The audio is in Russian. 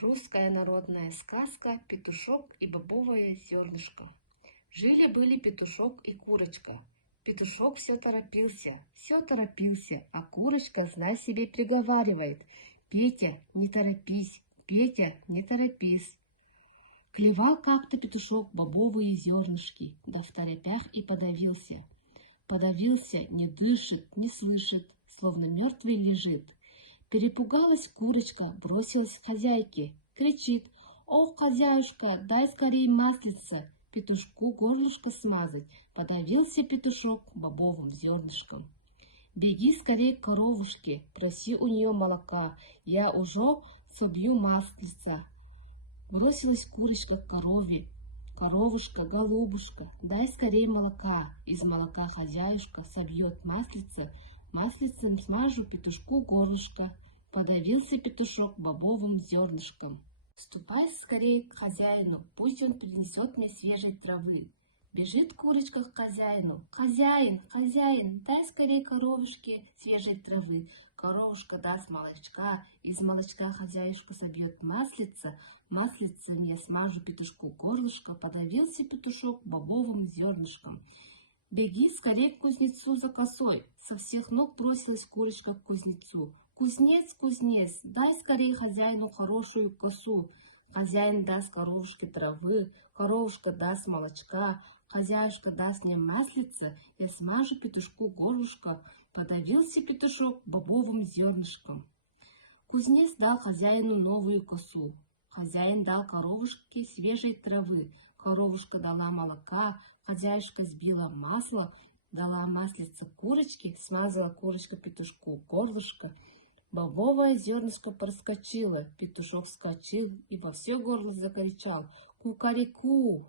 Русская народная сказка «Петушок и бобовое зернышко». Жили-были петушок и курочка. Петушок все торопился, а курочка, знай себе, приговаривает: «Петя, не торопись, Петя, не торопись». Клевал как-то петушок бобовые зернышки, да в торопях и подавился. Подавился, не дышит, не слышит, словно мертвый лежит. Перепугалась курочка, бросилась к хозяйке, кричит: «Ох, хозяюшка, дай скорей маслица, петушку горлышко смазать». Подавился петушок бобовым зернышком. «Беги скорей к коровушке, проси у нее молока, я уже собью маслица». Бросилась курочка к корове. «Коровушка, голубушка, дай скорей молока». Из молока хозяюшка собьет маслица, маслицем смажу петушку горлышко. Подавился петушок бобовым зернышком. «Ступай скорей к хозяину, пусть он принесет мне свежей травы». Бежит курочка к хозяину: «Хозяин, хозяин, дай скорей коровушке свежей травы». Коровушка даст молочка, из молочка хозяюшка собьет маслица, маслицем я смажу петушку горлышко. Подавился петушок бобовым зернышком. «Беги скорей к кузнецу за косой». Со всех ног бросилась курочка к кузнецу. «Кузнец, кузнец, дай скорей хозяину хорошую косу». Хозяин даст коровушке травы, коровушка даст молочка, хозяюшка даст мне маслица, я смажу петушку горлышко. Подавился петушок бобовым зернышком. Кузнец дал хозяину новую косу. Хозяин дал коровушке свежей травы. Коровушка дала молока, хозяюшка сбила масло, дала маслица курочке, смазала курочка петушку горлышко. Бобовое зернышко проскочило, петушок вскочил и во все горло закричал: «Кукареку!»